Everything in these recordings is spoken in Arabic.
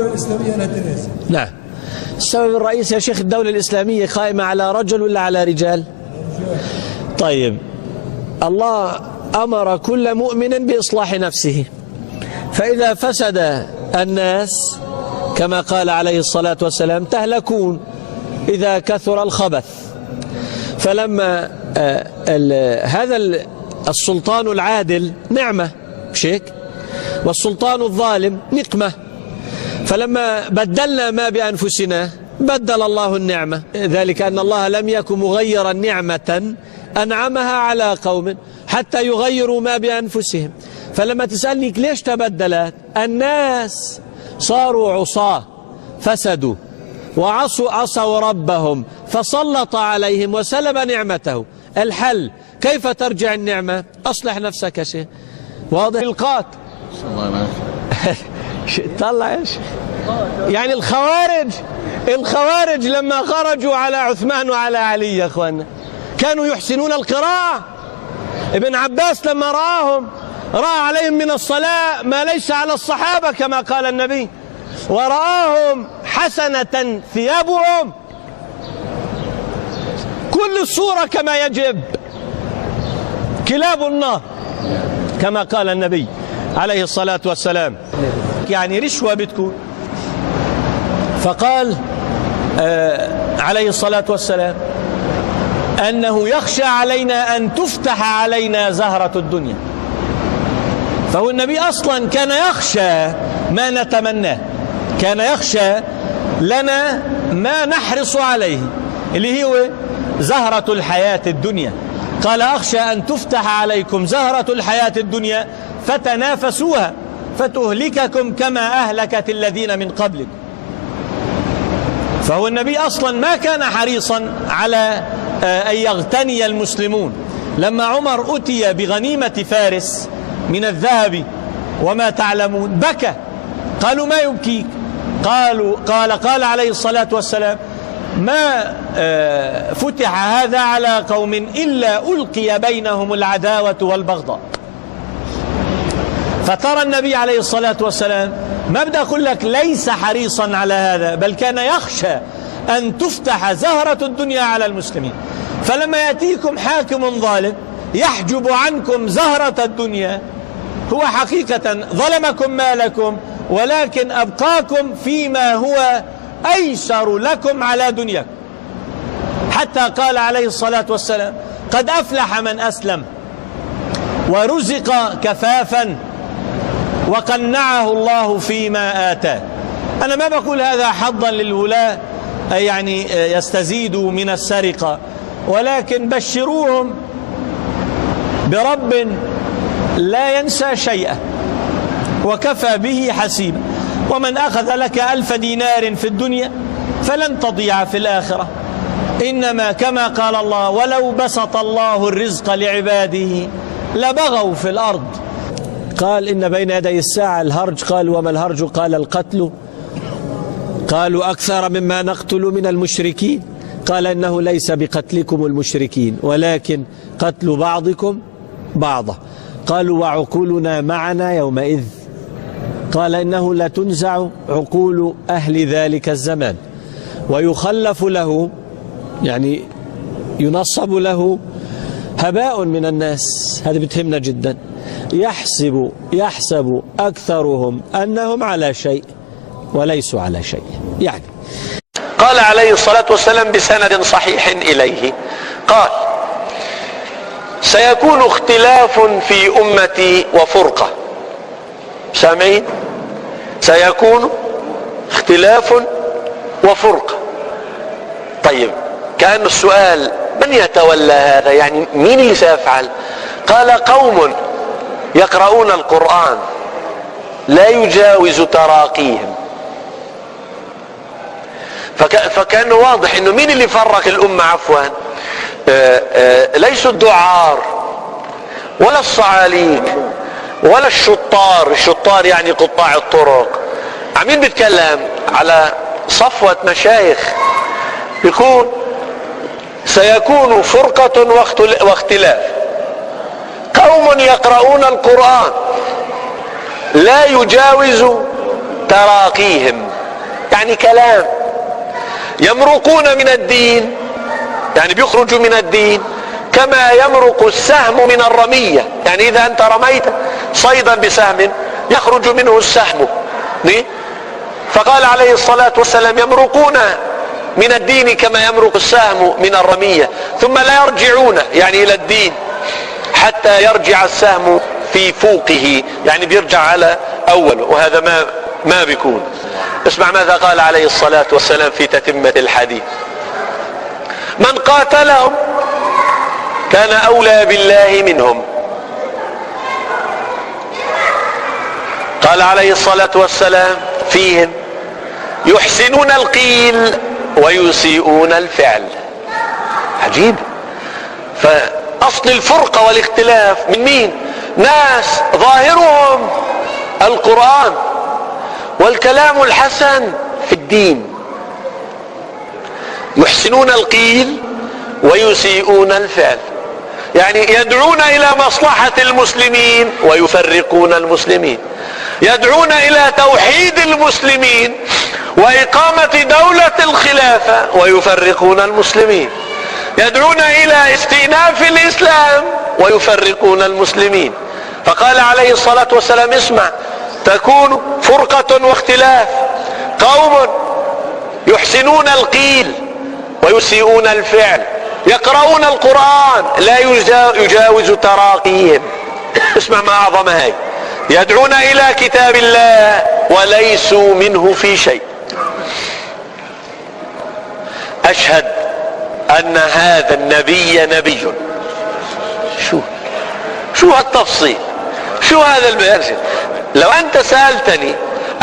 الإسلامية لا تنازل. نعم. السبب الرئيسي يا شيخ الدولة الإسلامية قائمة على رجل ولا على رجال؟ طيب، الله أمر كل مؤمن بإصلاح نفسه، فإذا فسد الناس كما قال عليه الصلاة والسلام تهلكون إذا كثر الخبث. فلما هذا السلطان العادل نعمة مش هيك؟ والسلطان الظالم نقمة. فلما بدلنا ما بأنفسنا بدل الله النعمة، ذلك أن الله لم يكن مغيرا نعمة أنعمها على قوم حتى يغيروا ما بأنفسهم. فلما تسألني ليش تبدلت؟ الناس صاروا عصاة فسدوا وعصوا ربهم فسلط عليهم وسلب نعمته. الحل كيف ترجع النعمة؟ أصلح نفسك يا شيخ. واضح؟ القات طلع ايش؟ يعني الخوارج لما خرجوا على عثمان وعلى علي يا اخوانا كانوا يحسنون القراءة. ابن عباس لما رأى عليهم من الصلاة ما ليس على الصحابة كما قال النبي، ورآهم حسنة ثيابهم كل الصورة كما يجب، كلاب النار كما قال النبي عليه الصلاة والسلام. يعني رشوة بتكون. فقال عليه الصلاة والسلام أنه يخشى علينا أن تفتح علينا زهرة الدنيا. فهو النبي أصلا كان يخشى ما نتمناه، كان يخشى لنا ما نحرص عليه اللي هو زهرة الحياة الدنيا. قال أخشى أن تفتح عليكم زهرة الحياة الدنيا فتنافسوها فتهلككم كما أهلكت الذين من قبلكم. فهو النبي أصلا ما كان حريصا على أن يغتني المسلمون. لما عمر أتي بغنيمة فارس من الذهب وما تعلمون بكى. قالوا ما يبكيك؟ قال عليه الصلاة والسلام ما فتح هذا على قوم إلا ألقي بينهم العداوة والبغضاء. فترى النبي عليه الصلاة والسلام ما بدي أقول لك ليس حريصا على هذا، بل كان يخشى أن تفتح زهرة الدنيا على المسلمين. فلما يأتيكم حاكم ظالم يحجب عنكم زهرة الدنيا، هو حقيقة ظلمكم ما لكم، ولكن أبقاكم فيما هو أيسر لكم على دنياكم. حتى قال عليه الصلاة والسلام قد أفلح من أسلم ورزق كفافا وقنعه الله فيما آتاه. أنا ما بقول هذا حظا للولاة يعني يستزيدوا من السرقة، ولكن بشروهم برب لا ينسى شيئا وكفى به حسيبا. ومن أخذ لك 1000 دينار في الدنيا فلن تضيع في الآخرة. إنما كما قال الله ولو بسط الله الرزق لعباده لبغوا في الأرض. قال إن بين يدي الساعة الهرج. قال وما الهرج؟ قال القتل. قالوا أكثر مما نقتل من المشركين. قال إنه ليس بقتلكم المشركين ولكن قتل بعضكم بعضا. قالوا وعقولنا معنا يومئذ. قال إنه لتنزع عقول أهل ذلك الزمان ويخلف له، يعني ينصب له هباء من الناس. هذا بتهمنا جدا. يحسب أكثرهم أنهم على شيء وليسوا على شيء. يعني قال عليه الصلاة والسلام بسند صحيح إليه قال سيكون اختلاف في أمتي وفرقة. سامعين؟ سيكون اختلاف وفرقة. طيب، كأن السؤال من يتولى هذا؟ يعني مين اللي سيفعل؟ قال قوم يقرؤون القرآن لا يجاوز تراقيهم. فكان واضح انه مين اللي فرق الأمة عفوا؟ ليسوا الدعار ولا الصعاليك ولا الشطار يعني قطاع الطرق. عمين بيتكلم على صفوة مشايخ يكون سيكون فرقة واختلاف. قوم يقرؤون القرآن لا يجاوز تراقيهم، يعني كلام، يمرقون من الدين، يعني بيخرجوا من الدين كما يمرق السهم من الرمية. يعني إذا أنت رميت صيدا بسهم يخرج منه السهم. فقال عليه الصلاة والسلام يمرقون من الدين كما يمرق السهم من الرمية، ثم لا يرجعون يعني إلى الدين حتى يرجع السهم في فوقه، يعني بيرجع على أول، وهذا ما بيكون. اسمع ماذا قال عليه الصلاة والسلام في تتمة الحديث: من قاتلهم كان أولى بالله منهم. قال عليه الصلاة والسلام فيهم: يحسنون القيل ويسيئون الفعل. عجيب. فأصل الفرقة والاختلاف من مين؟ ناس ظاهرهم القرآن والكلام الحسن في الدين، يحسنون القيل ويسيئون الفعل، يعني يدعون إلى مصلحة المسلمين ويفرقون المسلمين، يدعون إلى توحيد المسلمين وإقامة دولة الخلافة ويفرقون المسلمين، يدعون إلى استئناف الإسلام ويفرقون المسلمين. فقال عليه الصلاة والسلام: اسمع، تكون فرقة واختلاف، قوم يحسنون القيل ويسيئون الفعل، يقرؤون القرآن لا يجاوز تراقيهم. اسمع ما أعظم هاي: يدعون إلى كتاب الله وليسوا منه في شيء. أشهد أن هذا النبي نبي. شو هالتفصيل، شو هذا البيان؟ لو أنت سألتني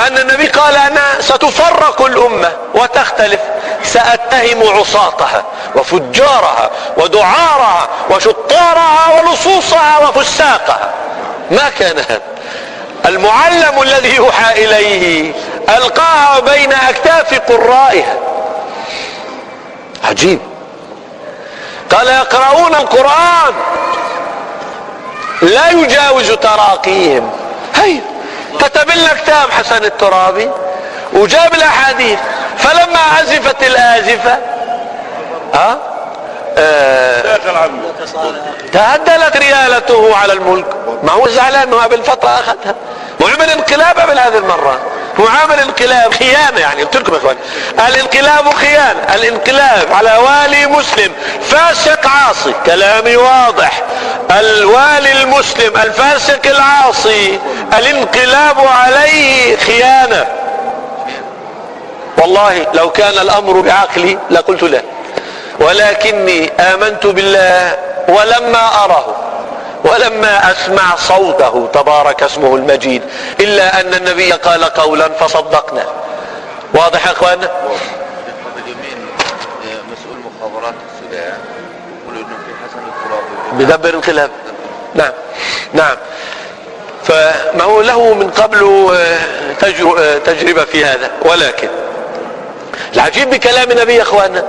أن النبي قال أنا ستفرق الأمة وتختلف، سأتهم عصاتها وفجارها ودعارها وشطارها ولصوصها وفساقها. ما كان هذا المعلم الذي يوحى إليه ألقاها بين أكتاف قرائها. عجيب. قال: يقرؤون القرآن لا يجاوز تراقيهم. هي كتب لنا كتاب حسن الترابي وجاب الأحاديث، فلما أزفت الآزفة تهدلت ريالته على الملك. ما هو زعلان انه قبل فترة اخذها وعمل انقلاب قبل هذه المرة، هو عمل انقلاب خيانة. يعني قلت لكم يا اخوان الانقلاب خيانة، الانقلاب على والي مسلم فاسق عاصي، كلامي واضح، الوالي المسلم الفاسق العاصي الانقلاب عليه خيانة. والله لو كان الامر بعقلي لقلت له، ولكني آمنت بالله ولما أره ولما أسمع صوته تبارك اسمه المجيد، إلا أن النبي قال قولا فصدقنا. واضح يا أخوانا؟ مسؤول مخابرات السودان يقول إنه في حسن الترابي بدبر انقلاب. نعم نعم. فما هو له من قبل تجربة في هذا. ولكن العجيب بكلام النبي يا أخوانا،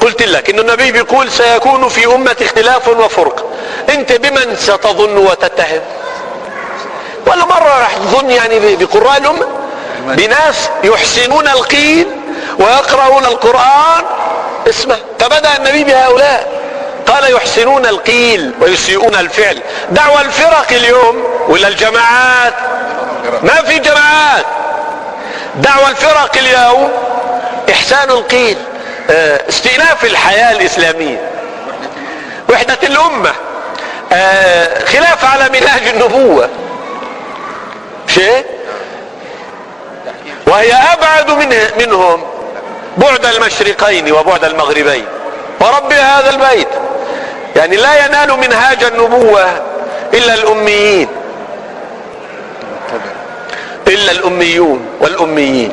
قلت لك إن النبي بيقول سيكون في أمة اختلاف وفرقة. انت بمن ستظن وتتهم؟ ولا مرة راح تظن يعني بقراء الأمة؟ بناس يحسنون القيل ويقرؤون القرآن. اسمع، فبدأ النبي بهؤلاء، قال يحسنون القيل ويسيئون الفعل. دعوة الفرق اليوم ولا الجماعات؟ ما في جماعات. دعوة الفرق اليوم إحسان القيل، استئناف الحياة الإسلامية، وحدة الأمة، خلاف على منهج النبوة، شيء وهي أبعد منهم بعد المشرقين وبعد المغربين. ورب هذا البيت يعني لا ينال منهاج النبوة إلا الأميين، إلا الأميون والأميين.